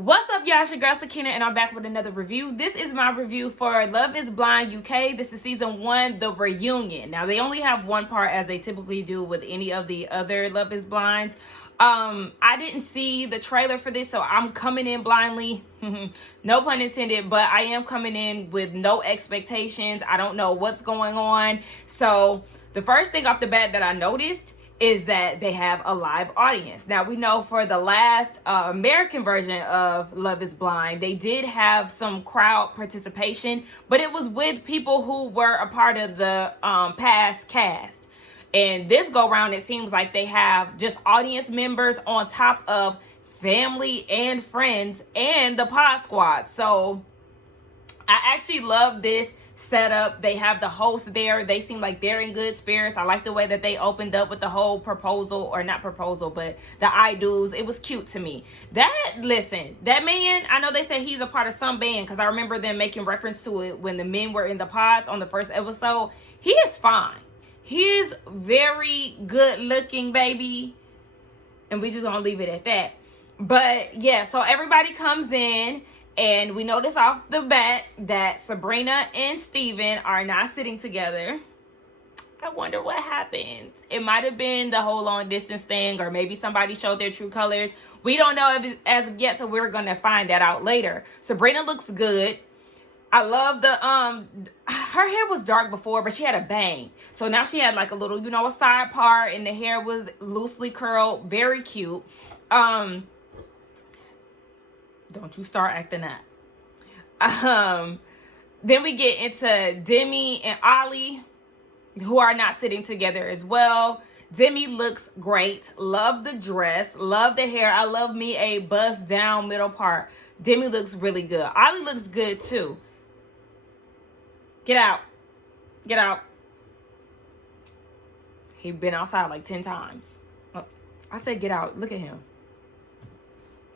What's up, y'all? It's your girl Sakina, and I'm back with another review. This is my review for Love is Blind UK. This is season 1, the reunion. Now, they only have one part, as they typically do with any of the other Love is Blinds. I didn't see the trailer for this, so I'm coming in blindly. No pun intended, but I am coming in with no expectations. I don't know what's going on. So the first thing off the bat that I noticed is that they have a live audience. Now, we know for the last American version of Love is Blind, they did have some crowd participation, but it was with people who were a part of the past cast. And this go round, it seems like they have just audience members on top of family and friends and the pod squad. So I actually love this setup. They have the host there. They seem like they're in good spirits. I like the way that they opened up with the whole proposal, or not proposal, but the I do's. It was cute to me. Listen, that man, I know they say he's a part of some band, because I remember them making reference to it when the men were in the pods on the first episode. He is fine. He is very good looking, baby. And we just gonna leave it at that. But yeah, so everybody comes in, and we notice off the bat that Sabrina and Steven are not sitting together. I wonder what happened. It might have been the whole long distance thing, or maybe somebody showed their true colors. We don't know as of yet, so we're going to find that out later. Sabrina looks good. I love her hair was dark before, but she had a bang. So now she had like a little, a side part, and the hair was loosely curled. Very cute. Don't you start acting up. Then we get into Demi and Ollie, who are not sitting together as well. Demi looks great. Love the dress. Love the hair. I love me a bust down middle part. Demi looks really good. Ollie looks good too. Get out. Get out. He been outside like 10 times. Oh, I said get out. Look at him.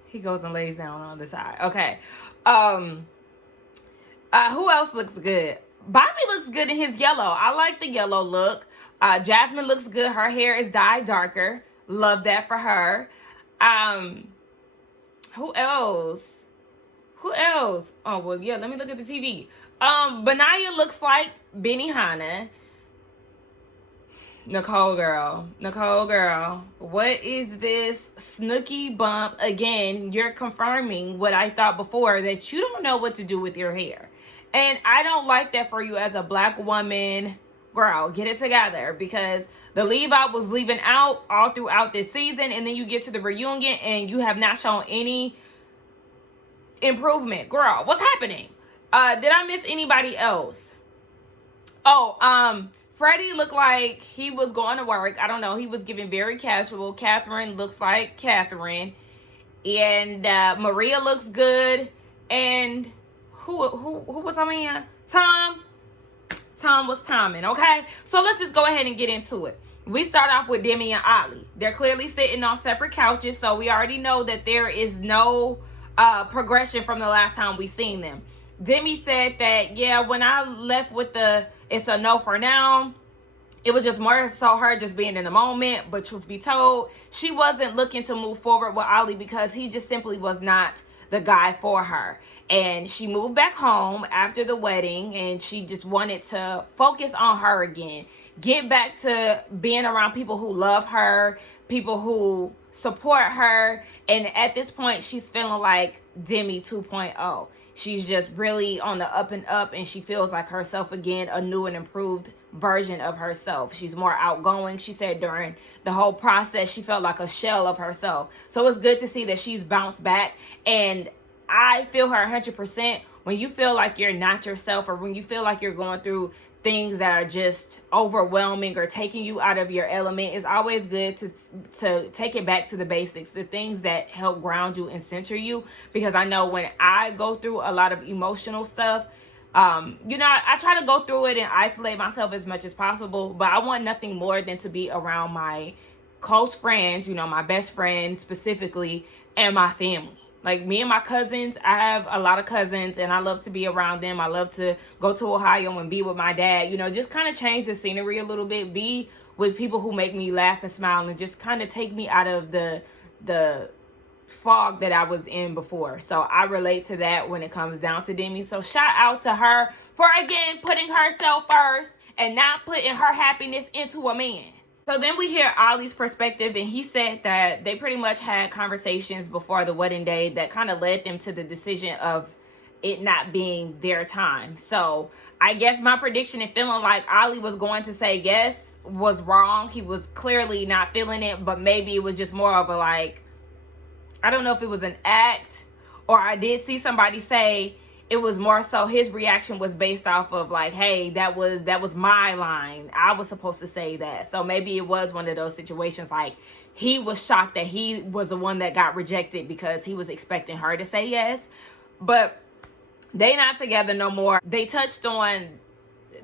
He goes and lays down on the side. Okay. Who else looks good? Bobby looks good in his yellow. I like the yellow look. Jasmine looks good. Her hair is dyed darker. Love that for her. Who else? Who else? Oh, well, yeah, let me look at the TV. Beniah looks like Benihana. Nicole girl, what is this Snooki bump? Again, you're confirming what I thought before, that you don't know what to do with your hair. And I don't like that for you as a black woman. Girl, get it together, because the leave out was leaving out all throughout this season, and then you get to the reunion and you have not shown any improvement. Girl, what's happening? Did I miss anybody else? Oh, Freddy looked like he was going to work. I don't know. He was giving very casual. Catherine looks like Catherine. And Maria looks good. And who was I mean? Tom. Tom was Toming, okay? So let's just go ahead and get into it. We start off with Demi and Ollie. They're clearly sitting on separate couches, so we already know that there is no progression from the last time we seen them. Demi said that, yeah, when I left with it's a no for now, it was just more so her just being in the moment. But truth be told, she wasn't looking to move forward with Ollie, because he just simply was not the guy for her. And she moved back home after the wedding, and she just wanted to focus on her again. Get back to being around people who love her, people who support her. And at this point, she's feeling like Demi 2.0. She's just really on the up and up, and she feels like herself again, a new and improved version of herself. She's more outgoing. She said during the whole process, she felt like a shell of herself. So it's good to see that she's bounced back. And I feel her 100%. When you feel like you're not yourself, or when you feel like you're going through things that are just overwhelming or taking you out of your element, it's always good to take it back to the basics, the things that help ground you and center you. Because I know when I go through a lot of emotional stuff, I try to go through it and isolate myself as much as possible, but I want nothing more than to be around my close friends, my best friend specifically, and my family. Like me and my cousins, I have a lot of cousins, and I love to be around them. I love to go to Ohio and be with my dad, just kind of change the scenery a little bit, be with people who make me laugh and smile, and just kind of take me out of the fog that I was in before. So I relate to that when it comes down to Demi. So shout out to her for, again, putting herself first and not putting her happiness into a man. So then we hear Ollie's perspective, and he said that they pretty much had conversations before the wedding day that kind of led them to the decision of it not being their time. So I guess my prediction and feeling like Ollie was going to say yes was wrong. He was clearly not feeling it, but maybe it was just more of a like, I don't know if it was an act, or I did see somebody say it was more so his reaction was based off of like, hey, that was my line. I was supposed to say that. So maybe it was one of those situations like he was shocked that he was the one that got rejected because he was expecting her to say yes. But they not together no more. They touched on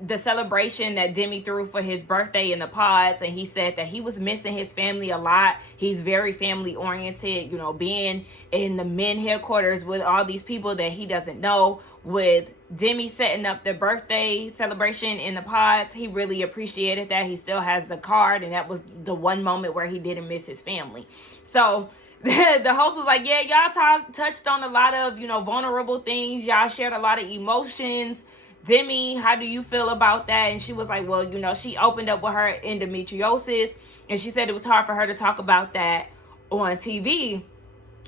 the celebration that Demi threw for his birthday in the pods, and he said that he was missing his family a lot. He's very family oriented, you know, being in the men headquarters with all these people that he doesn't know, with Demi setting up the birthday celebration in the pods. He really appreciated that. He still has the card, and that was the one moment where he didn't miss his family. So the host was like, yeah, y'all touched on a lot of, you know, vulnerable things. Y'all shared a lot of emotions. Demi, how do you feel about that? And she was like, well, you know, she opened up with her endometriosis, and she said it was hard for her to talk about that on TV,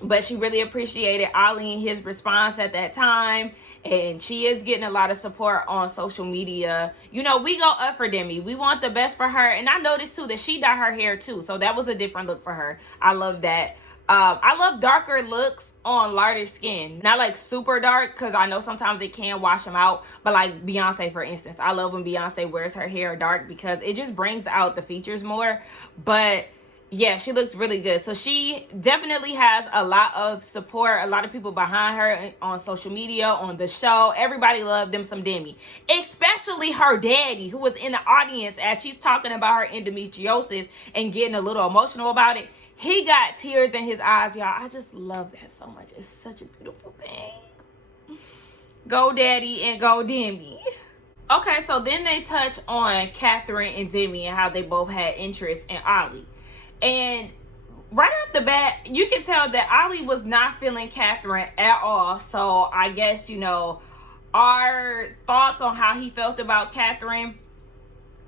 but she really appreciated Ollie and his response at that time, and she is getting a lot of support on social media. You know, we go up for Demi. We want the best for her, and I noticed too that she dyed her hair too, so that was a different look for her. I love that. I love darker looks on lighter skin, not like super dark, because I know sometimes it can wash them out, but like Beyonce, for instance, I love when Beyonce wears her hair dark because it just brings out the features more. But yeah, she looks really good. So she definitely has a lot of support, a lot of people behind her on social media, on the show. Everybody loved them some Demi, especially her daddy, who was in the audience as she's talking about her endometriosis and getting a little emotional about it. He got tears in his eyes, y'all. I just love that so much. It's such a beautiful thing. Go daddy and go Demi. Okay, so then they touch on Catherine and Demi and how they both had interest in Ollie. And right off the bat, you can tell that Ollie was not feeling Catherine at all. So I guess, you know, our thoughts on how he felt about Catherine,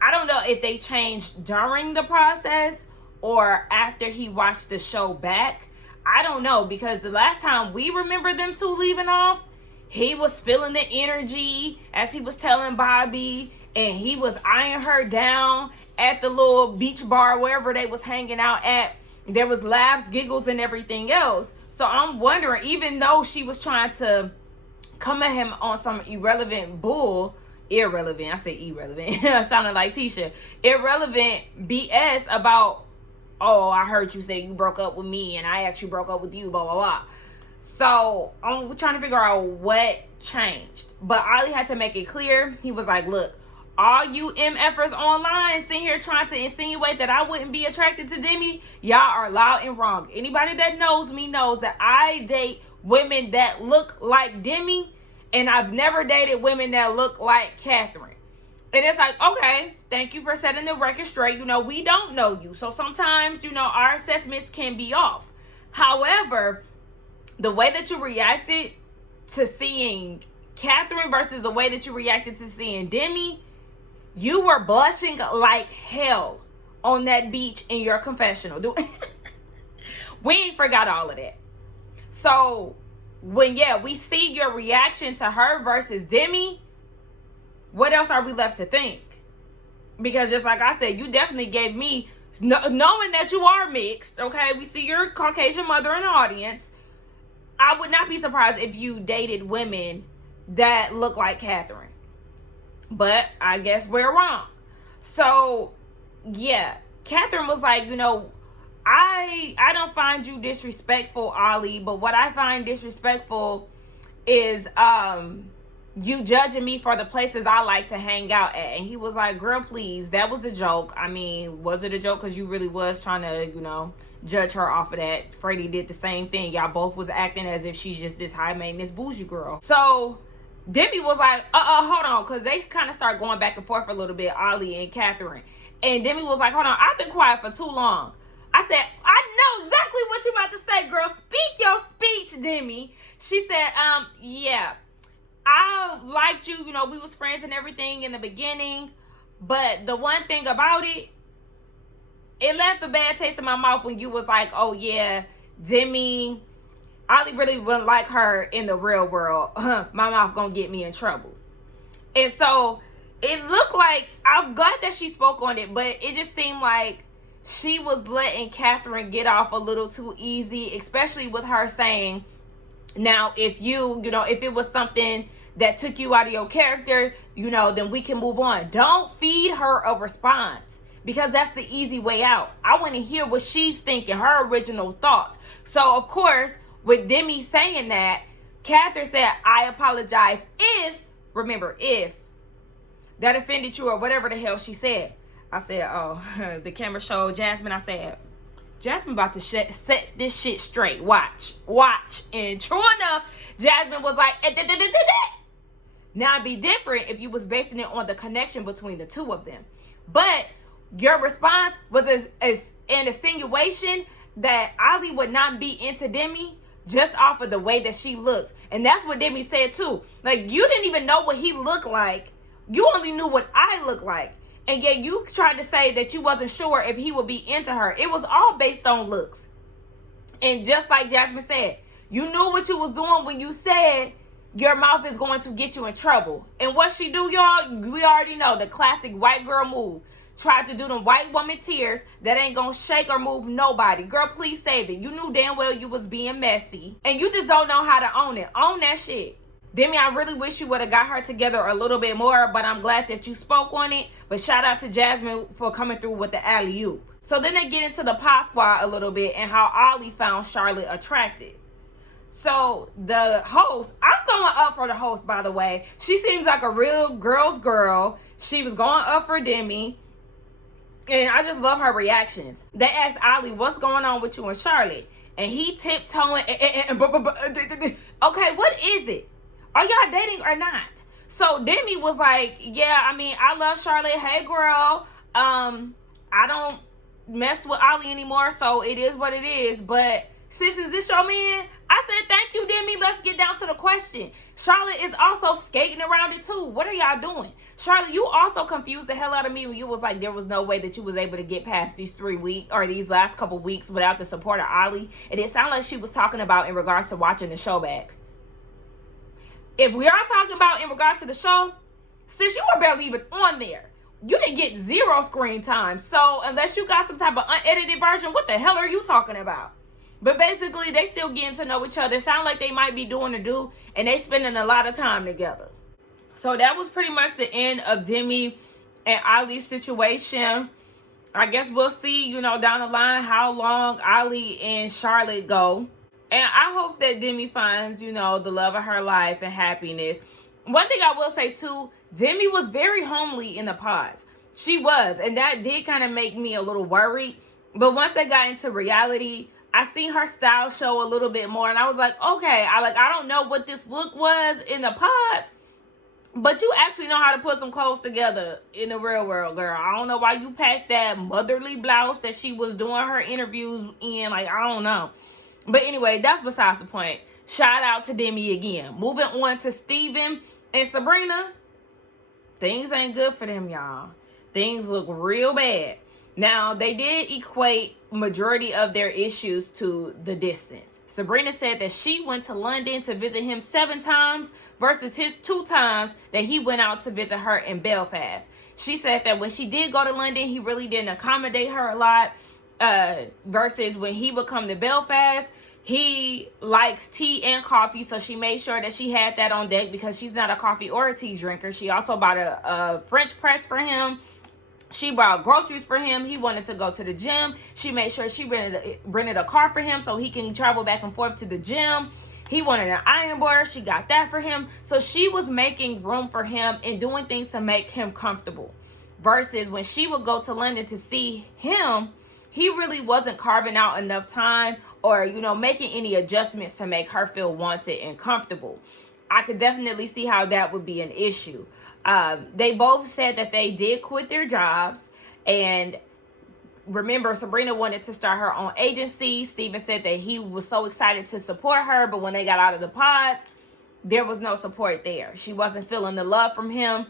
I don't know if they changed during the process or after he watched the show back. I don't know, because the last time we remember them two leaving off, he was feeling the energy as he was telling Bobby, and he was eyeing her down at the little beach bar, wherever they was hanging out at. There was laughs, giggles, and everything else. So I'm wondering, even though she was trying to come at him on some irrelevant, I say irrelevant, sounded like Tisha, irrelevant BS about, oh, I heard you say you broke up with me and I actually broke up with you, blah, blah, blah. So I'm trying to figure out what changed. But Ollie had to make it clear. He was like, look, all you MFers online sitting here trying to insinuate that I wouldn't be attracted to Demi, y'all are loud and wrong. Anybody that knows me knows that I date women that look like Demi, and I've never dated women that look like Catherine. And it's like, okay, thank you for setting the record straight. You know, we don't know you. So sometimes, you know, our assessments can be off. However, the way that you reacted to seeing Catherine versus the way that you reacted to seeing Demi, you were blushing like hell on that beach in your confessional. We ain't forgot all of that. So when, we see your reaction to her versus Demi, what else are we left to think? Because just like I said, you definitely gave me, knowing that you are mixed, okay? We see your Caucasian mother in the audience. I would not be surprised if you dated women that look like Catherine. But I guess we're wrong. So, yeah. Catherine was like, you know, I don't find you disrespectful, Ollie, but what I find disrespectful is you judging me for the places I like to hang out at. And he was like, girl, please, that was a joke. I mean, was it a joke? Because you really was trying to, you know, judge her off of that. Freddie did the same thing. Y'all both was acting as if she's just this high maintenance bougie girl. So Demi was like, hold on, because they kind of start going back and forth a little bit, Ollie and Catherine. And Demi was like, hold on, I've been quiet for too long. I said, I know exactly what you about to say, girl. Speak your speech, Demi. She said, yeah, I liked you. You know, we was friends and everything in the beginning. But the one thing about it, it left a bad taste in my mouth when you was like, oh, yeah, Demi, Ollie really wouldn't like her in the real world. My mouth gonna get me in trouble. And so it looked like, I'm glad that she spoke on it, but it just seemed like she was letting Catherine get off a little too easy, especially with her saying, now, if if it was something that took you out of your character, then we can move on. Don't feed her a response, because that's the easy way out. I want to hear what she's thinking, her original thoughts. So, of course, with Demi saying that, Catherine said, I apologize if that offended you, or whatever the hell she said. I said, oh, the camera showed Jasmine. I said, Jasmine about to set this shit straight. Watch. And true enough, Jasmine was like, now it'd be different if you was basing it on the connection between the two of them. But your response was as an insinuation that Ollie would not be into Demi just off of the way that she looks. And that's what Demi said too. Like, you didn't even know what he looked like. You only knew what I looked like. And yet you tried to say that you wasn't sure if he would be into her. It was all based on looks. And just like Jasmine said, you knew what you was doing when you said your mouth is going to get you in trouble. And what she do, y'all, we already know, the classic white girl move. Tried to do them white woman tears that ain't gonna shake or move nobody. Girl, please save it. You knew damn well you was being messy. And you just don't know how to own it. Own that shit. Demi, I really wish you would have got her together a little bit more, but I'm glad that you spoke on it. But shout out to Jasmine for coming through with the alley-oop. So then they get into the pod squad a little bit and how Ollie found Charlotte attractive. So the host, I'm going up for the host, by the way. She seems like a real girl's girl. She was going up for Demi. And I just love her reactions. They asked Ollie, what's going on with you and Charlotte? And he tiptoeing. Okay, what is it? Are y'all dating or not? So Demi was like, yeah, I mean, I love Charlotte. Hey, girl. I don't mess with Ollie anymore, so it is what it is. But sis, is this your man? I said, thank you, Demi. Let's get down to the question. Charlotte is also skating around it too. What are y'all doing? Charlotte, you also confused the hell out of me when you was like, there was no way that you was able to get past these 3 weeks or these last couple weeks without the support of Ollie. And it sounded like she was talking about in regards to watching the show back. If we are talking about in regards to the show, sis, you were barely even on there. You didn't get 0 screen time. So unless you got some type of unedited version, what the hell are you talking about? But basically, they still getting to know each other. Sound like they might be doing the do, and they spending a lot of time together. So that was pretty much the end of Demi and Ollie's situation. I guess we'll see, down the line how long Ollie and Charlotte go. And I hope that Demi finds, the love of her life and happiness. One thing I will say, too, Demi was very homely in the pods. She was. And that did kind of make me a little worried. But once they got into reality, I seen her style show a little bit more. And I was like, okay, I don't know what this look was in the pods. But you actually know how to put some clothes together in the real world, girl. I don't know why you packed that motherly blouse that she was doing her interviews in. I don't know. But anyway, that's besides the point. Shout out to Demi again. Moving on to Steven and Sabrina. Things ain't good for them, y'all. Things look real bad. Now, they did equate majority of their issues to the distance. Sabrina said that she went to London to visit him 7 times versus his 2 times that he went out to visit her in Belfast. She said that when she did go to London, he really didn't accommodate her a lot. Versus when he would come to Belfast, he likes tea and coffee, so she made sure that she had that on deck because she's not a coffee or a tea drinker. She also bought a French press for him. She bought groceries for him. He wanted to go to the gym. She made sure she rented a car for him so he can travel back and forth to the gym. He wanted an iron board. She got that for him. So she was making room for him and doing things to make him comfortable. Versus when she would go to London to see him, he really wasn't carving out enough time or, making any adjustments to make her feel wanted and comfortable. I could definitely see how that would be an issue. They both said that they did quit their jobs, and remember, Sabrina wanted to start her own agency. Steven said that he was so excited to support her, but when they got out of the pods, there was no support there. She wasn't feeling the love from him.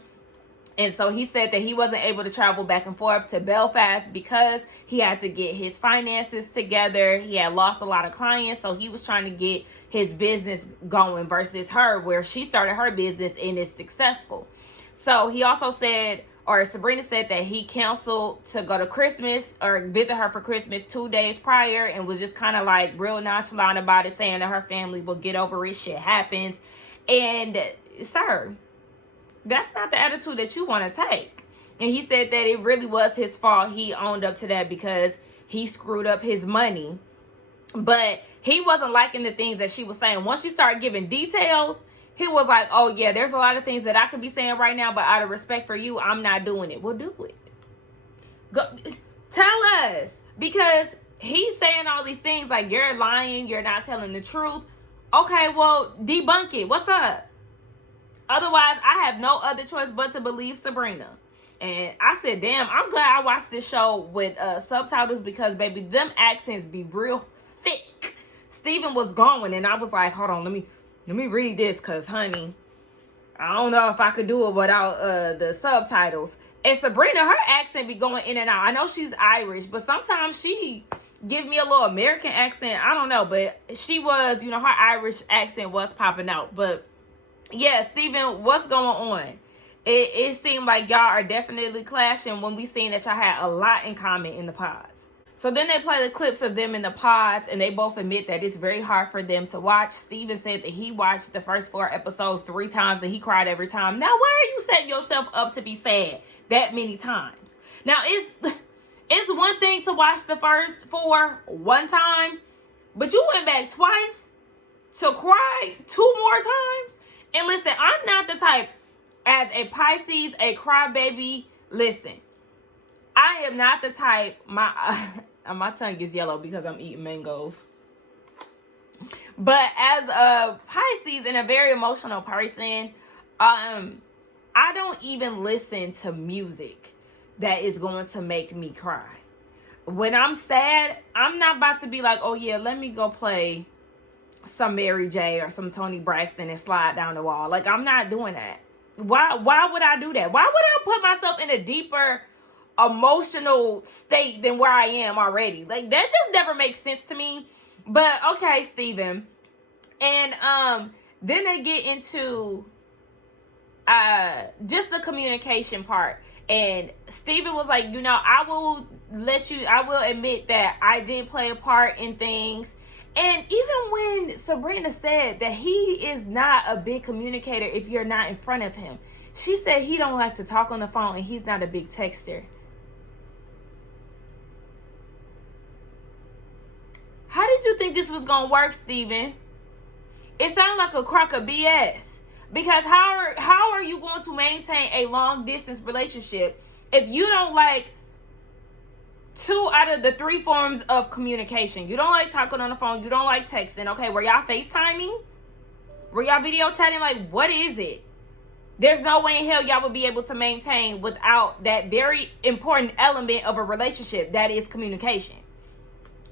And so he said that he wasn't able to travel back and forth to Belfast because he had to get his finances together. He had lost a lot of clients, so he was trying to get his business going versus her, where she started her business and is successful. So he also said, or Sabrina said, that he canceled to go to Christmas or visit her for Christmas 2 days prior and was just kind of like real nonchalant about it, saying that her family will get over it, shit happens. And sir, that's not the attitude that you want to take. And he said that it really was his fault. He owned up to that because he screwed up his money. But he wasn't liking the things that she was saying. Once she started giving details, he was like, oh yeah, there's a lot of things that I could be saying right now, but out of respect for you, I'm not doing it. We'll do it. Go, tell us. Because he's saying all these things like, you're lying, you're not telling the truth. Okay, well, debunk it. What's up? Otherwise, I have no other choice but to believe Sabrina. And I said, damn, I'm glad I watched this show with subtitles because, baby, them accents be real thick. Steven was going, and I was like, hold on, let me read this because, honey, I don't know if I could do it without the subtitles. And Sabrina, her accent be going in and out. I know she's Irish, but sometimes she give me a little American accent. I don't know, but she was, her Irish accent was popping out. But yeah, Steven, what's going on? It seemed like y'all are definitely clashing when we seen that y'all had a lot in common in the pods. So then they play the clips of them in the pods, and they both admit that it's very hard for them to watch. Steven said that he watched the first 4 episodes 3 times, and he cried every time. Now, why are you setting yourself up to be sad that many times? Now, it's one thing to watch the first 4 one time, but you went back twice to cry 2 more times? And listen, I'm not the type, as a Pisces, a crybaby. Listen, I am not the type. My tongue is yellow because I'm eating mangoes. But as a Pisces and a very emotional person, I don't even listen to music that is going to make me cry. When I'm sad, I'm not about to be like, oh yeah, let me go play some Mary J or some Tony Braxton and slide down the wall. Like, I'm not doing that. Why would I do that? Why would I put myself in a deeper emotional state than where I am already? Like, that just never makes sense to me. But okay, Steven. And then they get into just the communication part. And Steven was like, I will admit that I did play a part in things. And even when Sabrina said that he is not a big communicator if you're not in front of him, she said he don't like to talk on the phone and he's not a big texter. How did you think this was going to work, Steven? It sounds like a crock of BS. Because how are you going to maintain a long distance relationship if you don't like 2 out of the 3 forms of communication? You don't like talking on the phone. You don't like texting. Okay, were y'all FaceTiming? Were y'all video chatting? Like, what is it? There's no way in hell y'all would be able to maintain without that very important element of a relationship, that is communication.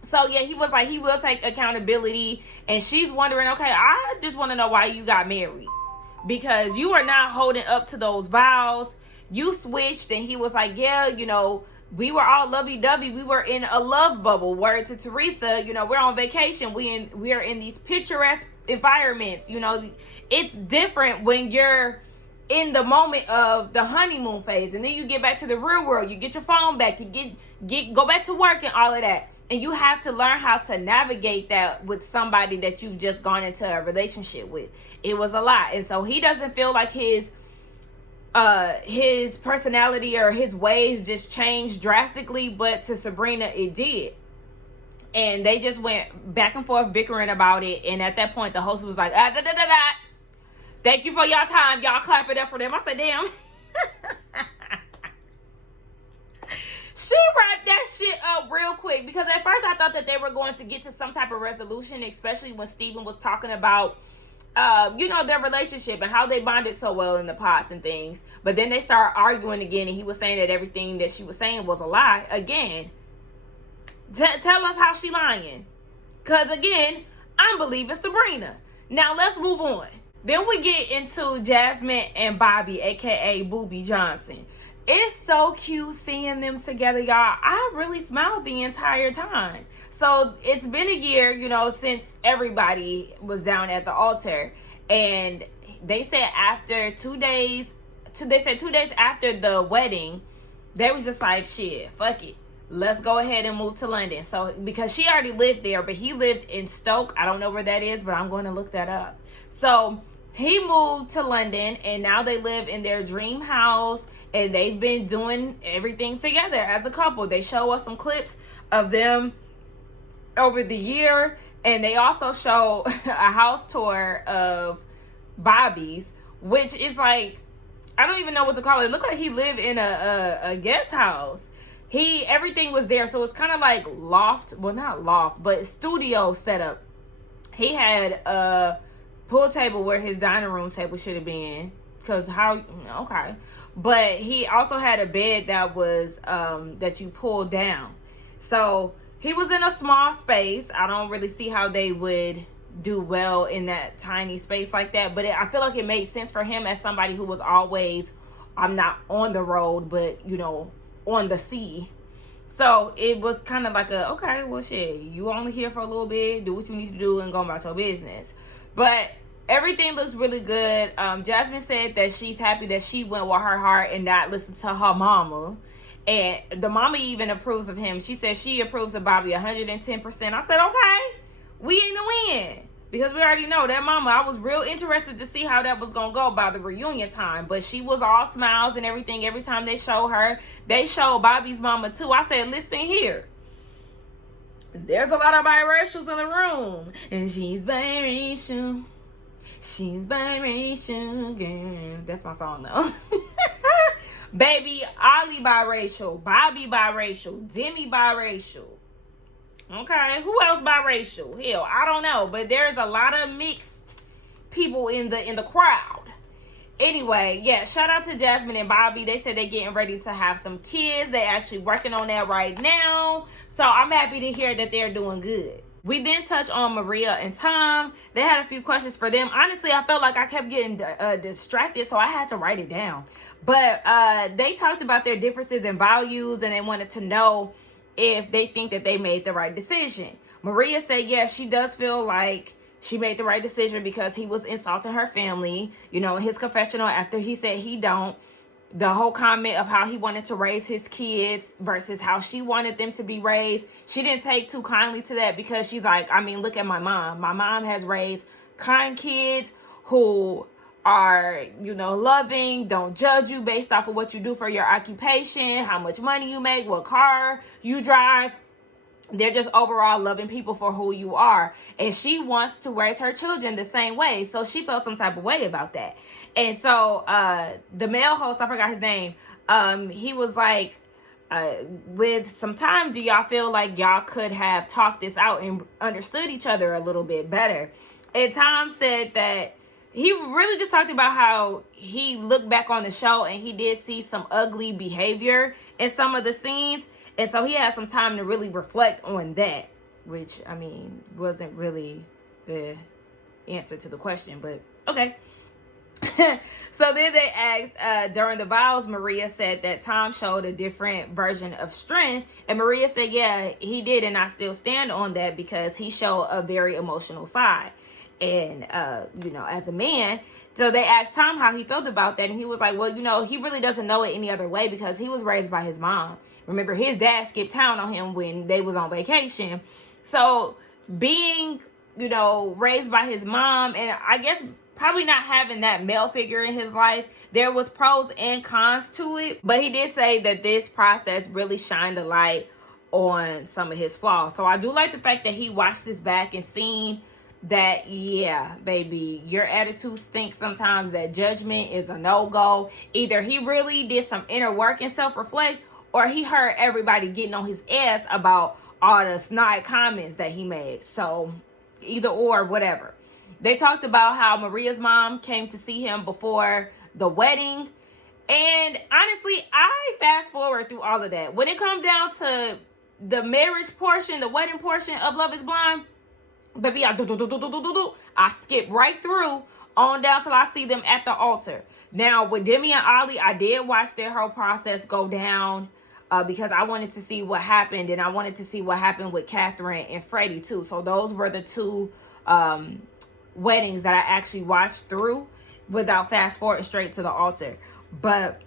So yeah, he was like, he will take accountability. And she's wondering, okay, I just want to know why you got married. Because you are not holding up to those vows. You switched, and he was like, yeah, we were all lovey-dovey. We were in a love bubble. Word to Teresa, we're on vacation. We are in these picturesque environments. It's different when you're in the moment of the honeymoon phase, and then you get back to the real world. You get your phone back. You go back to work and all of that. And you have to learn how to navigate that with somebody that you've just gone into a relationship with. It was a lot. And so he doesn't feel like his personality or his ways just changed drastically, but to Sabrina it did. And they just went back and forth bickering about it. And at that point the host was like, thank you for y'all time. Y'all clap it up for them. I said, damn. She wrapped that shit up real quick, because at first I thought that they were going to get to some type of resolution, especially when Steven was talking about their relationship and how they bonded so well in the pods and things. But then they started arguing again, and he was saying that everything that she was saying was a lie again. Tell us how she lying. Because again, I'm believing Sabrina. Now let's move on. Then we get into Jasmine and Bobby, aka Booby Johnson. It's so cute seeing them together, y'all. I really smiled the entire time. So it's been a year, you know, since everybody was down at the altar. And they said after 2 days, they said 2 days after the wedding, they was just like, shit, fuck it. Let's go ahead and move to London. So, because she already lived there, but he lived in Stoke. I don't know where that is, but I'm going to look that up. So, he moved to London, and now they live in their dream house, and they've been doing everything together as a couple. They show us some clips of them over the year, and they also show a house tour of Bobby's, which is like, I don't even know what to call it. It looked like he lived in a guest house. Everything was there, so it's kind of like loft, well, not loft, but studio setup. He had a pool table where his dining room table should have been, because okay. But he also had a bed that was, that you pulled down. So he was in a small space. I don't really see how they would do well in that tiny space like that, but I feel like it made sense for him as somebody who was always, I'm not on the road, but, you know, on the sea. So it was kind of like okay, well, shit, you only here for a little bit, do what you need to do and go about your business. But everything looks really good. Jasmine said that she's happy that she went with her heart and not listened to her mama. And the mama even approves of him. She said she approves of Bobby 110%. I said, okay, we in the win. Because we already know that mama, I was real interested to see how that was going to go by the reunion time. But she was all smiles and everything every time they show her. They showed Bobby's mama too. I said, listen here. There's a lot of biracials in the room. And she's biracial. She's biracial, girl. That's my song though. Baby, Ollie biracial. Bobby biracial. Demi biracial. Okay, who else biracial? Hell, I don't know, but there's a lot of mixed people in the crowd. Anyway, yeah, shout out to Jasmine and Bobby. They said they're getting ready to have some kids. They're actually working on that right now. So I'm happy to hear that they're doing good. We then touch on Maria and Tom. They had a few questions for them. Honestly, I felt like I kept getting distracted, so I had to write it down. But they talked about their differences in values, and they wanted to know if they think that they made the right decision. Maria said, yes, she does feel like she made the right decision because he was insulting her family. You know, his confessional after he said he don't. The whole comment of how he wanted to raise his kids versus how she wanted them to be raised. She didn't take too kindly to that because she's like, I mean, look at my mom. My mom has raised kind kids who are, you know, loving, don't judge you based off of what you do for your occupation, how much money you make, what car you drive. They're just overall loving people for who you are. And she wants to raise her children the same way. So she felt some type of way about that. And so the male host, I forgot his name, he was like, with some time, do y'all feel like y'all could have talked this out and understood each other a little bit better? And Tom said that he really just talked about how he looked back on the show and he did see some ugly behavior in some of the scenes. And so he had some time to really reflect on that, which, I mean, wasn't really the answer to the question, but okay. So then they asked, during the vows, Maria said that Tom showed a different version of strength. And Maria said, yeah, he did. And I still stand on that because he showed a very emotional side. And, you know, as a man. So they asked Tom how he felt about that. And he was like, well, you know, he really doesn't know it any other way because he was raised by his mom. Remember, his dad skipped town on him when they was on vacation. So being, you know, raised by his mom, and I guess probably not having that male figure in his life, there was pros and cons to it. But he did say that this process really shined a light on some of his flaws. So I do like the fact that he watched this back and seen that, yeah, baby, your attitude stinks sometimes. That judgment is a no-go. Either he really did some inner work and self-reflect, or he heard everybody getting on his ass about all the snide comments that he made. So either or, whatever. They talked about how Maria's mom came to see him before the wedding. And honestly, I fast forward through all of that. When it comes down to the marriage portion, the wedding portion of Love is Blind, baby, I skip right through on down till I see them at the altar. Now, with Demi and Ollie, I did watch their whole process go down because I wanted to see what happened, and I wanted to see what happened with Catherine and Freddy too. So those were the two weddings that I actually watched through without fast forwarding straight to the altar. But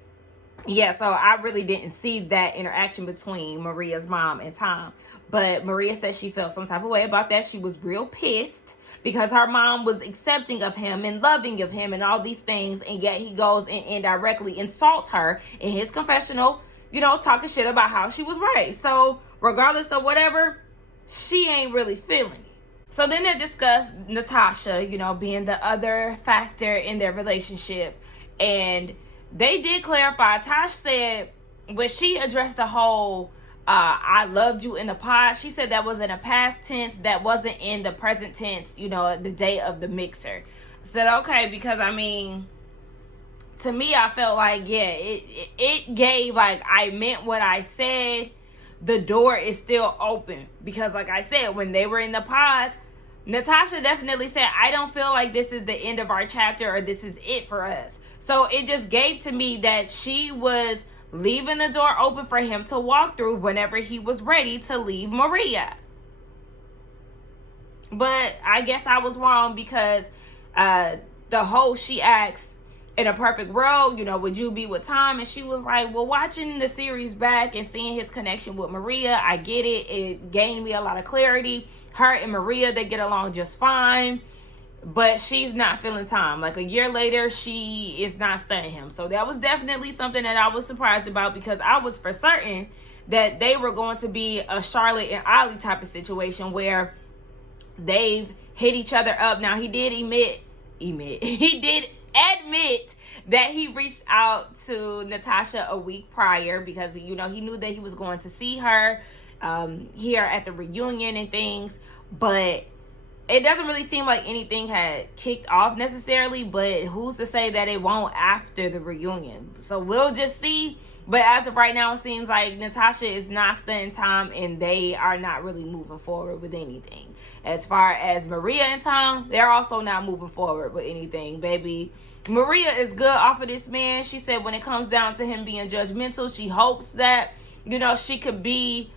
yeah, so I really didn't see that interaction between Maria's mom and Tom. But Maria said she felt some type of way about that. She was real pissed because her mom was accepting of him and loving of him and all these things, and yet he goes and indirectly insults her in his confessional, you know, talking shit about how she was raised. So regardless of whatever, she ain't really feeling it. So then they discussed Natasha, you know, being the other factor in their relationship. And they did clarify. Tosh said when she addressed the whole I loved you in the pod, she said that was in a past tense, that wasn't in the present tense, you know, the day of the mixer. I said, okay, because I mean, to me, I felt like, yeah, it gave like I meant what I said. The door is still open because, like I said, when they were in the pods, Natasha definitely said, I don't feel like this is the end of our chapter or this is it for us. So it just gave to me that she was leaving the door open for him to walk through whenever he was ready to leave Maria. But I guess I was wrong because the host, she asked, in a perfect world, you know, would you be with Tom? And she was like, well, watching the series back and seeing his connection with Maria, I get it. It gained me a lot of clarity. Her and Maria, they get along just fine. But she's not feeling Tom. Like a year later, she is not studying him. So that was definitely something that I was surprised about, because I was for certain that they were going to be a Charlotte and Ollie type of situation where they've hit each other up. Now, he did admit that he reached out to Natasha a week prior because, you know, he knew that he was going to see her here at the reunion and things. But it doesn't really seem like anything had kicked off necessarily, but who's to say that it won't after the reunion? So we'll just see. But as of right now, it seems like Natasha is not studying Tom, and they are not really moving forward with anything. As far as Maria and Tom, they're also not moving forward with anything, baby. Maria is good off of this man. She said when it comes down to him being judgmental, she hopes that, you know, she could be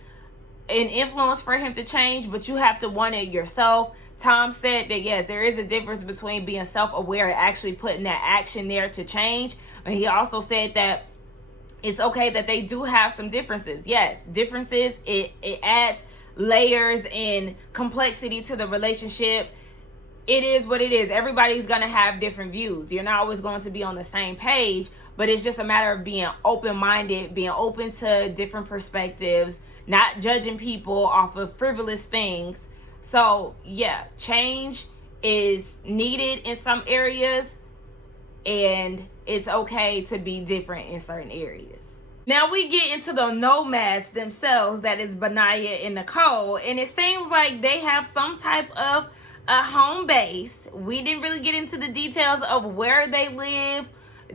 an influence for him to change, but you have to want it yourself. Tom said that, yes, there is a difference between being self-aware and actually putting that action there to change. And he also said that it's okay that they do have some differences. Yes, differences, it adds layers and complexity to the relationship. It is what it is. Everybody's going to have different views. You're not always going to be on the same page, but it's just a matter of being open-minded, being open to different perspectives, not judging people off of frivolous things. So, yeah, change is needed in some areas, and it's okay to be different in certain areas. Now we get into the nomads themselves, that is Beniah and Nicole, and it seems like they have some type of a home base. We didn't really get into the details of where they live.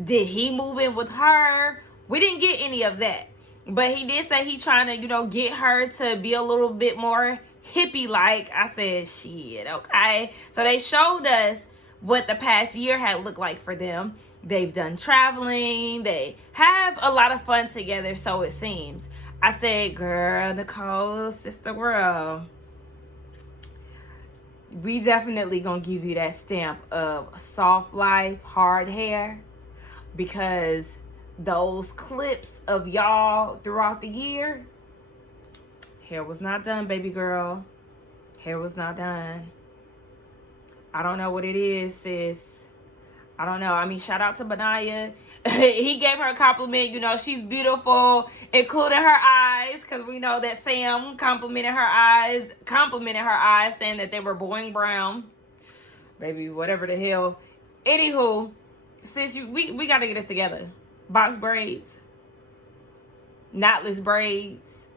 Did he move in with her? We didn't get any of that. But he did say he trying to, you know, get her to be a little bit more hippie-like. I said, shit, okay. So they showed us what the past year had looked like for them. They've done traveling. They have a lot of fun together, so it seems. I said, girl, Nicole, sister world, we definitely gonna give you that stamp of soft life, hard hair, because those clips of y'all throughout the year, hair was not done, baby girl. Hair was not done. I don't know what it is, sis. I don't know. I mean, shout out to Beniah. He gave her a compliment. You know, she's beautiful, including her eyes, because we know that Sam complimented her eyes, saying that they were boing brown. Baby, whatever the hell. Anywho, sis, we got to get it together. Box braids, knotless braids,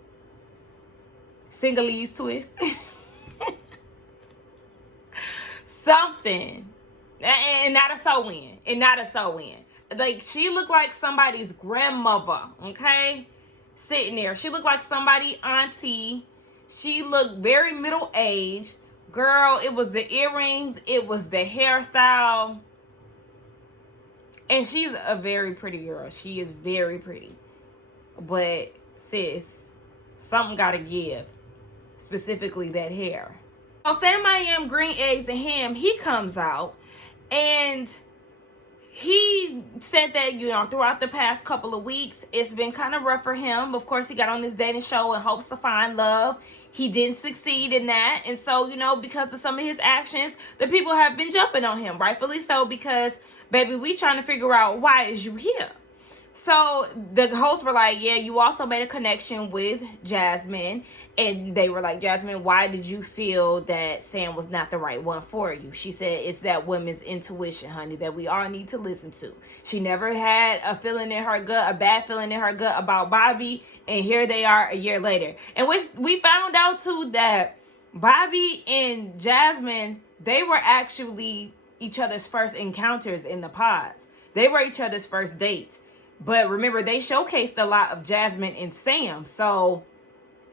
Singalese twist, something, and not a sew-in, Like, she looked like somebody's grandmother, okay? sitting there. She looked like somebody auntie. She looked very middle-aged. Girl, it was the earrings. It was the hairstyle. And she's a very pretty girl. She is very pretty. But, sis, something got to give. Specifically that hair. So, Sam I Am Green Eggs and Ham, he comes out. And he said that, you know, throughout the past couple of weeks, it's been kind of rough for him. Of course, he got on this dating show in hopes to find love. He didn't succeed in that. And so, you know, because of some of his actions, the people have been jumping on him. Rightfully so, because, baby, we trying to figure out why is you here. So the hosts were like, yeah, you also made a connection with Jasmine. And they were like, Jasmine, why did you feel that Sam was not the right one for you? She said, it's that woman's intuition, honey, that we all need to listen to. She never had a feeling in her gut, a bad feeling in her gut about Bobby. And here they are a year later. And which we found out, too, that Bobby and Jasmine, they were actually each other's first encounters in the pods. They were each other's first dates. But remember, they showcased a lot of Jasmine and Sam. So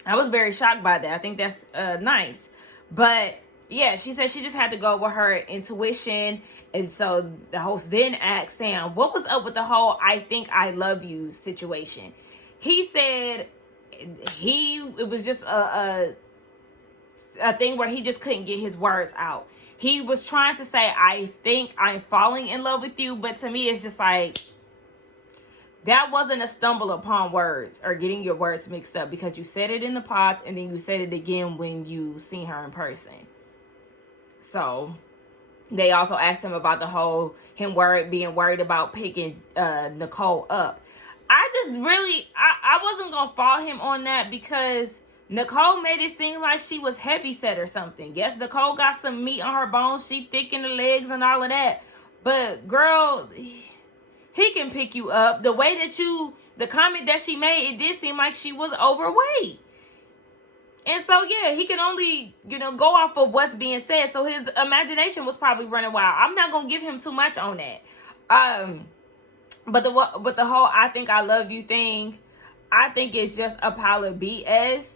I was very shocked by that. I think that's nice. But yeah, she said she just had to go with her intuition. And so the host then asked Sam, what was up with the whole I think I love you situation? He said it was just a thing where he just couldn't get his words out. He was trying to say, I think I'm falling in love with you. But to me, it's just like, that wasn't a stumble upon words or getting your words mixed up, because you said it in the pods and then you said it again when you seen her in person. So they also asked him about the whole being worried about picking Nicole up. I wasn't going to fault him on that, because Nicole made it seem like she was heavy set or something. Yes, Nicole got some meat on her bones. She thick in the legs and all of that. But girl, he can pick you up. The way that the comment that she made, it did seem like she was overweight. And so, yeah, he can only, go off of what's being said. So his imagination was probably running wild. I'm not going to give him too much on that. But the whole I think I love you thing, I think it's just a pile of BS,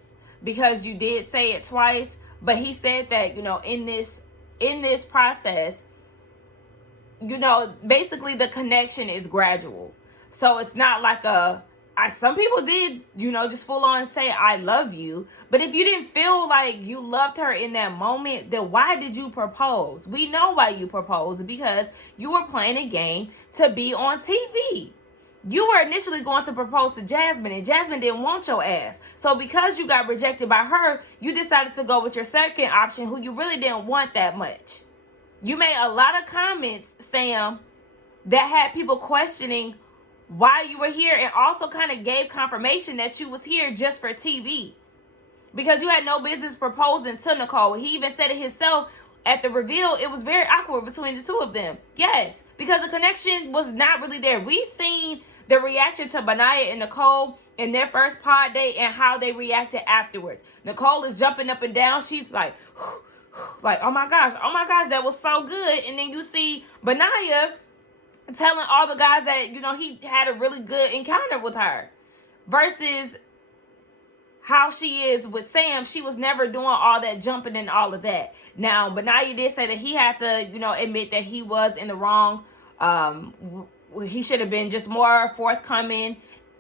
because you did say it twice. But he said that, in this process, basically the connection is gradual. So it's not like some people did, just full on say, I love you. But if you didn't feel like you loved her in that moment, then why did you propose? We know why you proposed, because you were playing a game to be on TV. You were initially going to propose to Jasmine, and Jasmine didn't want your ass. So because you got rejected by her, you decided to go with your second option, who you really didn't want that much. You made a lot of comments, Sam, that had people questioning why you were here, and also kind of gave confirmation that you was here just for TV, because you had no business proposing to Nicole. He even said it himself at the reveal. It was very awkward between the two of them. Yes, because the connection was not really there. We seen the reaction to Beniah and Nicole in their first pod date and how they reacted afterwards. Nicole is jumping up and down. She's like, oh my gosh, that was so good. And then you see Beniah telling all the guys that, he had a really good encounter with her. Versus how she is with Sam. She was never doing all that jumping and all of that. Now, Beniah did say that he had to, admit that he was in the wrong. He should have been just more forthcoming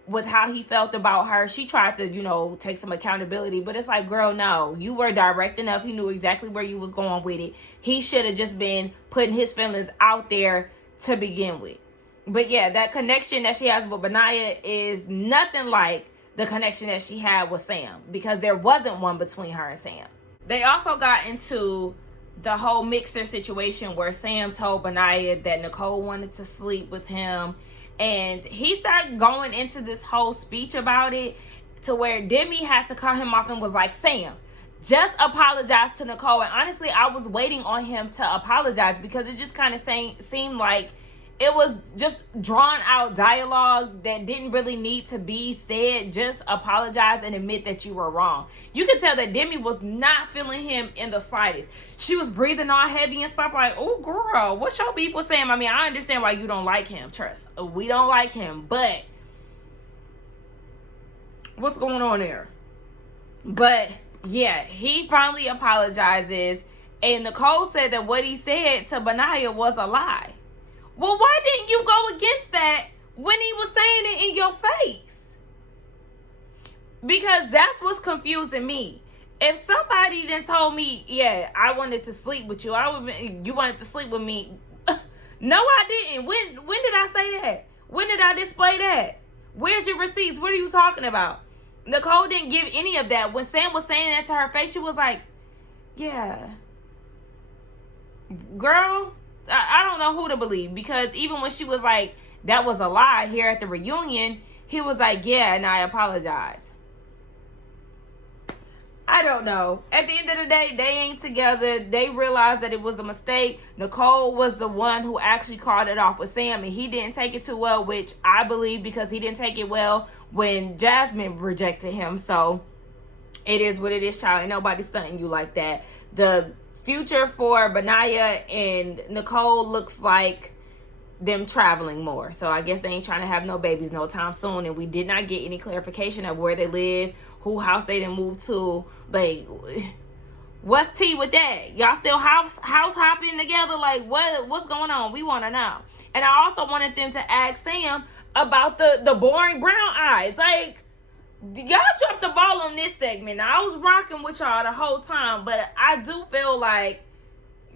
with how he felt about her. She tried to, take some accountability, but it's like, girl, no, you were direct enough. He knew exactly where you was going with it. He should have just been putting his feelings out there to begin with. But yeah, that connection that she has with Beniah is nothing like the connection that she had with Sam, because there wasn't one between her and Sam. They also got into the whole mixer situation where Sam told Beniah that Nicole wanted to sleep with him. And he started going into this whole speech about it, to where Demi had to cut him off and was like, Sam, just apologize to Nicole. And honestly, I was waiting on him to apologize, because it just kind of seemed like it was just drawn out dialogue that didn't really need to be said. Just apologize and admit that you were wrong. You can tell that Demi was not feeling him in the slightest. She was breathing all heavy and stuff, like, oh girl, what's your beef with Sam? I mean, I understand why you don't like him. Trust, we don't like him, but What's going on there? But yeah, he finally apologizes, and Nicole said that what he said to Beniah was a lie. Well, why didn't you go against that when he was saying it in your face? Because that's what's confusing me. If somebody then told me, yeah, I wanted to sleep with you, you wanted to sleep with me. No, I didn't. When did I say that? When did I display that? Where's your receipts? What are you talking about? Nicole didn't give any of that. When Sam was saying that to her face, she was like, yeah. Girl, I don't know who to believe, because even when she was like, that was a lie here at the reunion, he was like, yeah, and I apologize. I don't know. At the end of the day, they ain't together. They realized that it was a mistake. Nicole was the one who actually called it off with Sam, and he didn't take it too well, which I believe because he didn't take it well when Jasmine rejected him. So it is what it is, child. Ain't nobody stunting you like that. The future for Beniah and Nicole looks like them traveling more. So I guess they ain't trying to have no babies no time soon. And we did not get any clarification of where they live, who house they didn't move to. Like, what's tea with that? Y'all still house hopping together? Like, what's going on? We want to know. And I also wanted them to ask Sam about the boring brown eyes. Like, y'all dropped the ball on this segment. Now, I was rocking with y'all the whole time, but I do feel like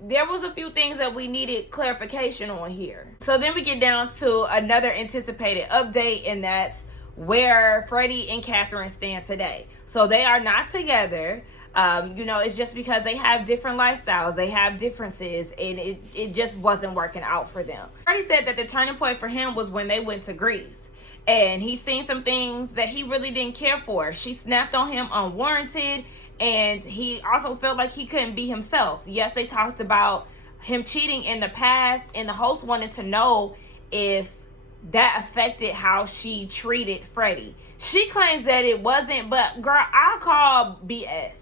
there was a few things that we needed clarification on here. So then we get down to another anticipated update, and that's where Freddy and Catherine stand today. So they are not together. It's just because they have different lifestyles. They have differences, and it just wasn't working out for them. Freddy said that the turning point for him was when they went to Greece. And he's seen some things that he really didn't care for. She snapped on him unwarranted, and he also felt like he couldn't be himself. Yes, they talked about him cheating in the past, and the host wanted to know if that affected how she treated Freddy. She claims that it wasn't, but girl, I call BS.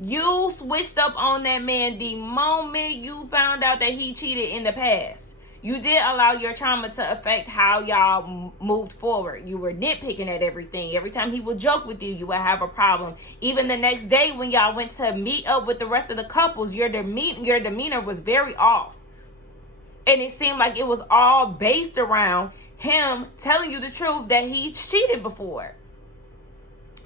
You switched up on that man the moment you found out that he cheated in the past. You did allow your trauma to affect how y'all moved forward. You were nitpicking at everything. Every time he would joke with you, you would have a problem. Even the next day when y'all went to meet up with the rest of the couples, your demeanor was very off. And it seemed like it was all based around him telling you the truth that he cheated before.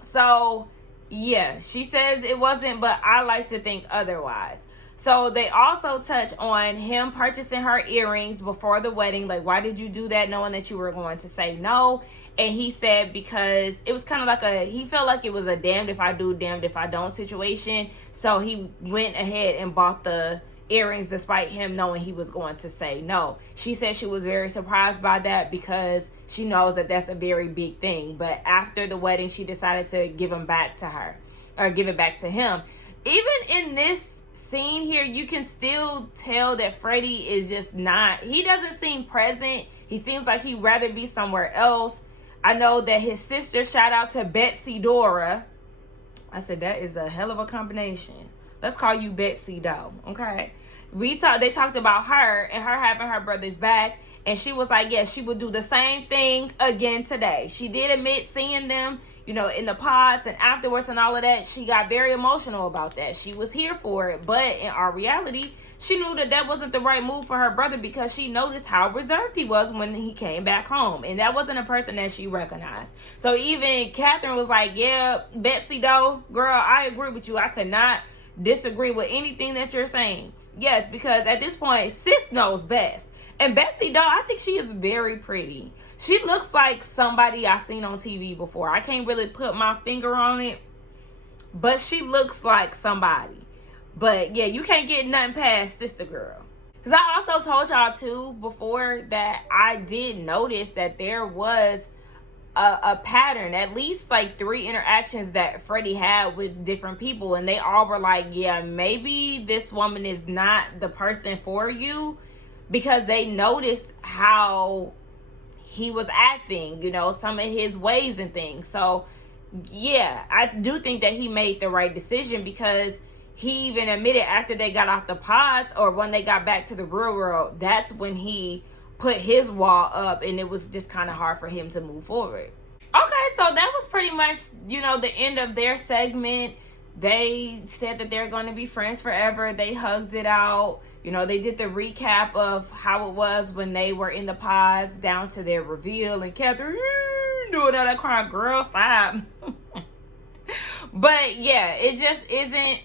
So, yeah, she says it wasn't, but I like to think otherwise. So they also touch on him purchasing her earrings before the wedding. Like, why did you do that knowing that you were going to say no? And he said because it was kind of like he felt like it was a damned if I do, damned if I don't situation. So he went ahead and bought the earrings despite him knowing he was going to say no. She said she was very surprised by that because she knows that that's a very big thing. But after the wedding, she decided to give him back to her, or give it back to him. Even in this scene here, you can still tell that Freddy is just not, he doesn't seem present. He seems like he'd rather be somewhere else. I know that his sister, shout out to Betsy Dora. I said, that is a hell of a combination. Let's call you Betsy though, okay? They talked about her and her having her brother's back, and she was like, yes, she would do the same thing again today. She did admit seeing them, in the pods and afterwards and all of that. She got very emotional about that. She was here for it. But in our reality, she knew that wasn't the right move for her brother because she noticed how reserved he was when he came back home. And that wasn't a person that she recognized. So even Catherine was like, yeah, Betsy though, girl, I agree with you. I could not disagree with anything that you're saying. Yes, because at this point, sis knows best. And Betsy though, I think she is very pretty. She looks like somebody I've seen on TV before. I can't really put my finger on it, but she looks like somebody. But yeah, you can't get nothing past Sister Girl. Because I also told y'all too before that I did notice that there was a pattern, at least like 3 interactions that Freddy had with different people, and they all were like, yeah, maybe this woman is not the person for you, because they noticed how he was acting, some of his ways and things. So yeah, I do think that he made the right decision, because he even admitted after they got off the pods, or when they got back to the real world, that's when he put his wall up, and it was just kind of hard for him to move forward. Okay, so that was pretty much, you know, the end of their segment. They said that they're going to be friends forever. They hugged it out. You know, they did the recap of how it was when they were in the pods down to their reveal. And Catherine doing all that crying, girl, stop. But yeah, it just isn't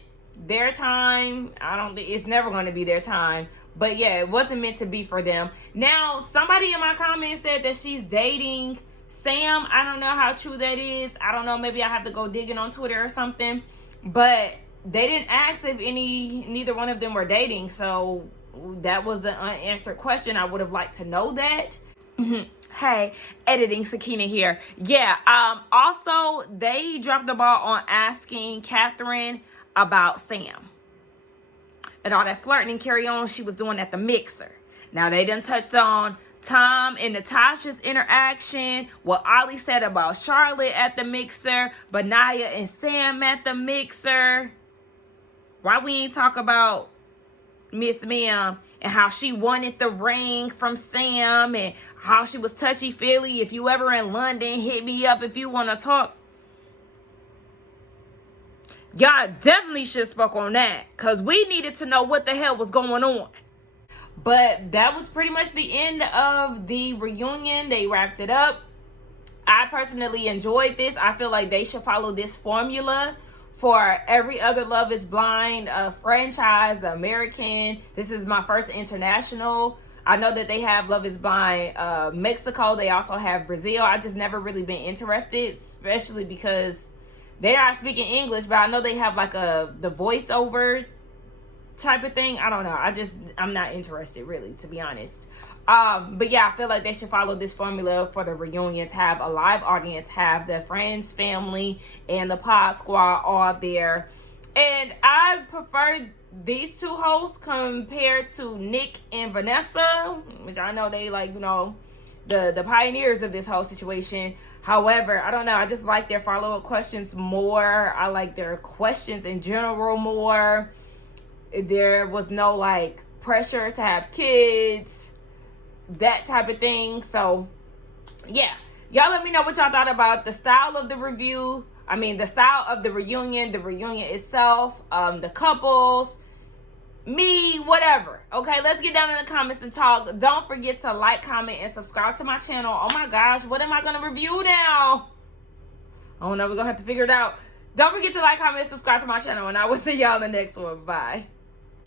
their time. I don't think it's never going to be their time. But yeah, it wasn't meant to be for them. Now, somebody in my comments said that she's dating Sam. I don't know how true that is. I don't know. Maybe I have to go digging on Twitter or something. But they didn't ask if neither one of them were dating. So that was an unanswered question. I would have liked to know that. Hey, editing Sakina here. Yeah, also, they dropped the ball on asking Catherine about Sam and all that flirting and carry on she was doing at the mixer. Now, they done touched on Tom and Natasha's interaction, what Ollie said about Charlotte at the mixer, Beniah and Sam at the mixer. Why we ain't talk about Miss Ma'am and how she wanted the ring from Sam and how she was touchy-feely. If you ever in London, hit me up if you want to talk. Y'all definitely should have spoke on that because we needed to know what the hell was going on. But that was pretty much the end of the reunion. They wrapped it up. I personally enjoyed this. I feel like they should follow this formula for every other Love is Blind franchise, the American. This is my first international. I know that they have Love is Blind Mexico. They also have Brazil. I just never really been interested, especially because they're not speaking English, but I know they have like the voiceover type of thing. I don't know. I'm not interested really, to be honest. But yeah, I feel like they should follow this formula for the reunions. Have a live audience, have the friends, family, and the pod squad all there. And I prefer these two hosts compared to Nick and Vanessa, which I know they like, you know, the pioneers of this whole situation. However, I don't know. I just like their follow-up questions more. I like their questions in general more. There was no like pressure to have kids, that type of thing. So yeah, y'all let me know what y'all thought about the style of the review. I mean, the style of the reunion itself, the couples, me, whatever. Okay, let's get down in the comments and talk. Don't forget to like, comment, and subscribe to my channel. Oh my gosh, what am I gonna review now? I don't know, we're gonna have to figure it out. Don't forget to like, comment, and subscribe to my channel, and I will see y'all in the next one. Bye.